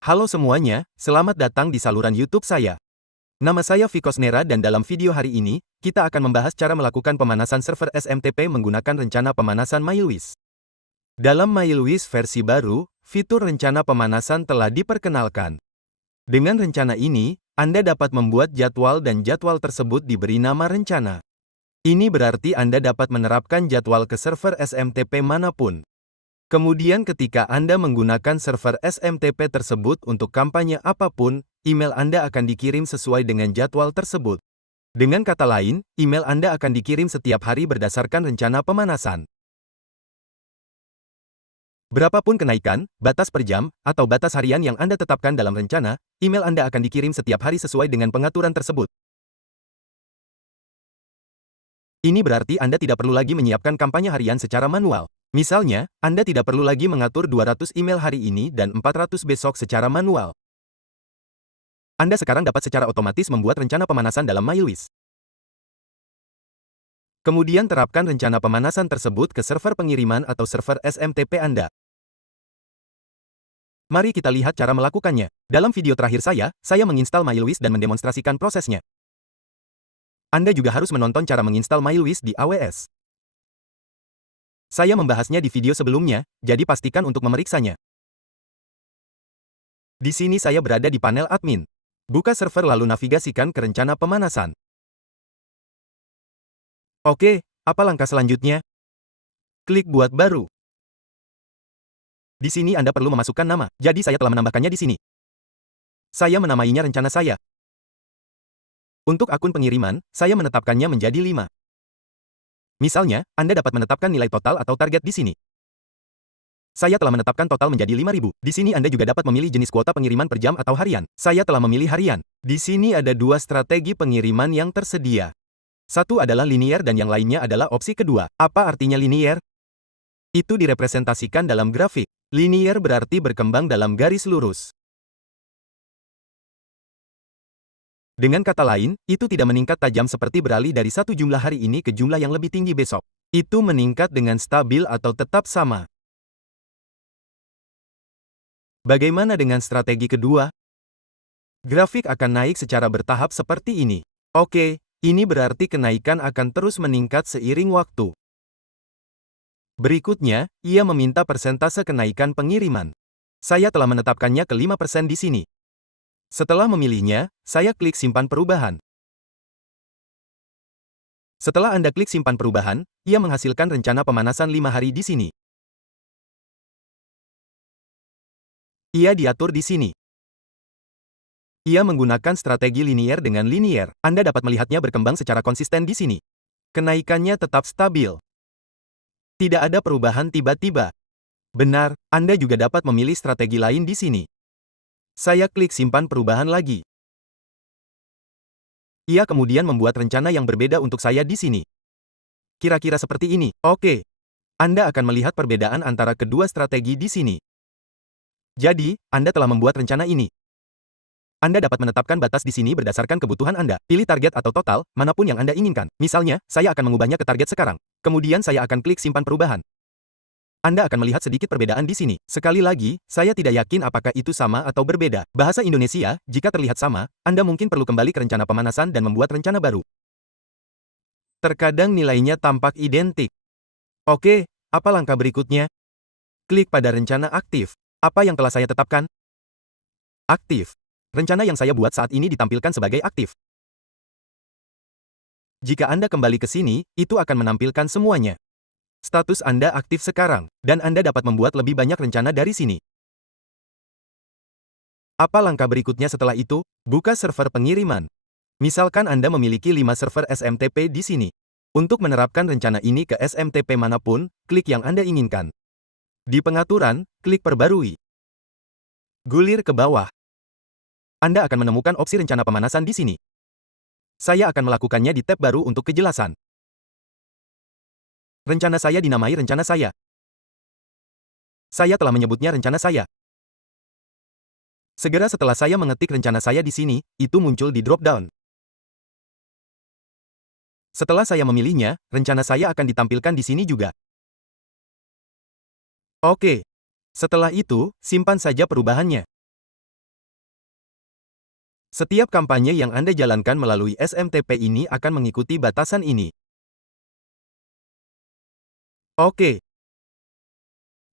Halo semuanya, selamat datang di saluran YouTube saya. Nama saya Vikos Nera dan dalam video hari ini, kita akan membahas cara melakukan pemanasan server SMTP menggunakan rencana pemanasan MyLuis. Dalam MyLuis versi baru, fitur rencana pemanasan telah diperkenalkan. Dengan rencana ini, Anda dapat membuat jadwal dan jadwal tersebut diberi nama rencana. Ini berarti Anda dapat menerapkan jadwal ke server SMTP manapun. Kemudian ketika Anda menggunakan server SMTP tersebut untuk kampanye apapun, email Anda akan dikirim sesuai dengan jadwal tersebut. Dengan kata lain, email Anda akan dikirim setiap hari berdasarkan rencana pemanasan. Berapapun kenaikan, batas per jam, atau batas harian yang Anda tetapkan dalam rencana, email Anda akan dikirim setiap hari sesuai dengan pengaturan tersebut. Ini berarti Anda tidak perlu lagi menyiapkan kampanye harian secara manual. Misalnya, Anda tidak perlu lagi mengatur 200 email hari ini dan 400 besok secara manual. Anda sekarang dapat secara otomatis membuat rencana pemanasan dalam MyLuis. Kemudian terapkan rencana pemanasan tersebut ke server pengiriman atau server SMTP Anda. Mari kita lihat cara melakukannya. Dalam video terakhir saya menginstal MyLuis dan mendemonstrasikan prosesnya. Anda juga harus menonton cara menginstal MyLuis di AWS. Saya membahasnya di video sebelumnya, jadi pastikan untuk memeriksanya. Di sini saya berada di panel admin. Buka server lalu navigasikan ke rencana pemanasan. Oke, apa langkah selanjutnya? Klik buat baru. Di sini Anda perlu memasukkan nama, jadi saya telah menambahkannya di sini. Saya menamainya rencana saya. Untuk akun pengiriman, saya menetapkannya menjadi 5. Misalnya, Anda dapat menetapkan nilai total atau target di sini. Saya telah menetapkan total menjadi 5.000. Di sini Anda juga dapat memilih jenis kuota pengiriman per jam atau harian. Saya telah memilih harian. Di sini ada 2 strategi pengiriman yang tersedia. Satu adalah linier dan yang lainnya adalah opsi kedua. Apa artinya linier? Itu direpresentasikan dalam grafik. Linier berarti berkembang dalam garis lurus. Dengan kata lain, itu tidak meningkat tajam seperti beralih dari satu jumlah hari ini ke jumlah yang lebih tinggi besok. Itu meningkat dengan stabil atau tetap sama. Bagaimana dengan strategi kedua? Grafik akan naik secara bertahap seperti ini. Oke, ini berarti kenaikan akan terus meningkat seiring waktu. Berikutnya, ia meminta persentase kenaikan pengiriman. Saya telah menetapkannya ke 5% di sini. Setelah memilihnya, saya klik simpan perubahan. Setelah Anda klik simpan perubahan, ia menghasilkan rencana pemanasan 5 hari di sini. Ia diatur di sini. Ia menggunakan strategi linier dengan linier. Anda dapat melihatnya berkembang secara konsisten di sini. Kenaikannya tetap stabil. Tidak ada perubahan tiba-tiba. Benar, Anda juga dapat memilih strategi lain di sini. Saya klik simpan perubahan lagi. Ia kemudian membuat rencana yang berbeda untuk saya di sini. Kira-kira seperti ini. Oke. Anda akan melihat perbedaan antara kedua strategi di sini. Jadi, Anda telah membuat rencana ini. Anda dapat menetapkan batas di sini berdasarkan kebutuhan Anda. Pilih target atau total, manapun yang Anda inginkan. Misalnya, saya akan mengubahnya ke target sekarang. Kemudian saya akan klik simpan perubahan. Anda akan melihat sedikit perbedaan di sini. Sekali lagi, saya tidak yakin apakah itu sama atau berbeda. Bahasa Indonesia, jika terlihat sama, Anda mungkin perlu kembali ke rencana pemanasan dan membuat rencana baru. Terkadang nilainya tampak identik. Oke, apa langkah berikutnya? Klik pada rencana aktif. Apa yang telah saya tetapkan? Aktif. Rencana yang saya buat saat ini ditampilkan sebagai aktif. Jika Anda kembali ke sini, itu akan menampilkan semuanya. Status Anda aktif sekarang, dan Anda dapat membuat lebih banyak rencana dari sini. Apa langkah berikutnya setelah itu? Buka server pengiriman. Misalkan Anda memiliki 5 server SMTP di sini. Untuk menerapkan rencana ini ke SMTP manapun, klik yang Anda inginkan. Di pengaturan, klik perbarui. Gulir ke bawah. Anda akan menemukan opsi rencana pemanasan di sini. Saya akan melakukannya di tab baru untuk kejelasan. Rencana saya dinamai rencana saya. Saya telah menyebutnya rencana saya. Segera setelah saya mengetik rencana saya di sini, itu muncul di drop-down. Setelah saya memilihnya, rencana saya akan ditampilkan di sini juga. Oke. Setelah itu, simpan saja perubahannya. Setiap kampanye yang Anda jalankan melalui SMTP ini akan mengikuti batasan ini. Oke.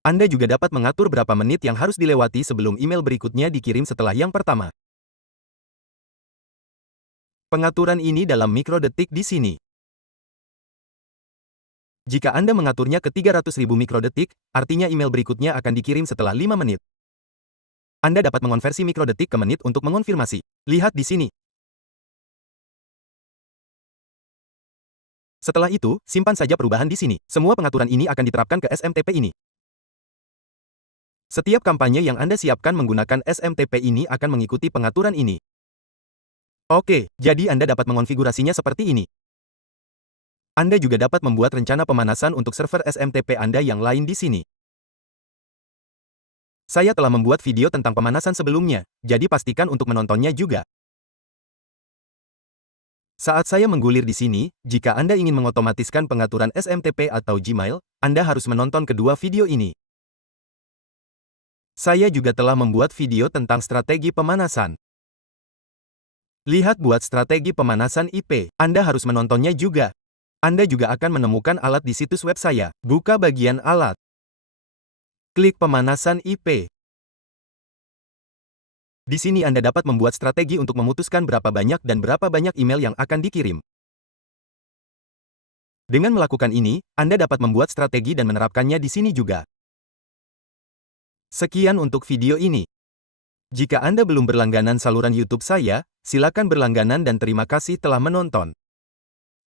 Anda juga dapat mengatur berapa menit yang harus dilewati sebelum email berikutnya dikirim setelah yang pertama. Pengaturan ini dalam mikrodetik di sini. Jika Anda mengaturnya ke 300.000 mikrodetik, artinya email berikutnya akan dikirim setelah 5 menit. Anda dapat mengonversi mikrodetik ke menit untuk mengonfirmasi. Lihat di sini. Setelah itu, simpan saja perubahan di sini. Semua pengaturan ini akan diterapkan ke SMTP ini. Setiap kampanye yang Anda siapkan menggunakan SMTP ini akan mengikuti pengaturan ini. Oke, jadi Anda dapat mengonfigurasinya seperti ini. Anda juga dapat membuat rencana pemanasan untuk server SMTP Anda yang lain di sini. Saya telah membuat video tentang pemanasan sebelumnya, jadi pastikan untuk menontonnya juga. Saat saya menggulir di sini, jika Anda ingin mengotomatiskan pengaturan SMTP atau Gmail, Anda harus menonton kedua video ini. Saya juga telah membuat video tentang strategi pemanasan. Lihat buat strategi pemanasan IP, Anda harus menontonnya juga. Anda juga akan menemukan alat di situs web saya. Buka bagian alat. Klik pemanasan IP. Di sini Anda dapat membuat strategi untuk memutuskan berapa banyak dan berapa banyak email yang akan dikirim. Dengan melakukan ini, Anda dapat membuat strategi dan menerapkannya di sini juga. Sekian untuk video ini. Jika Anda belum berlangganan saluran YouTube saya, silakan berlangganan dan terima kasih telah menonton.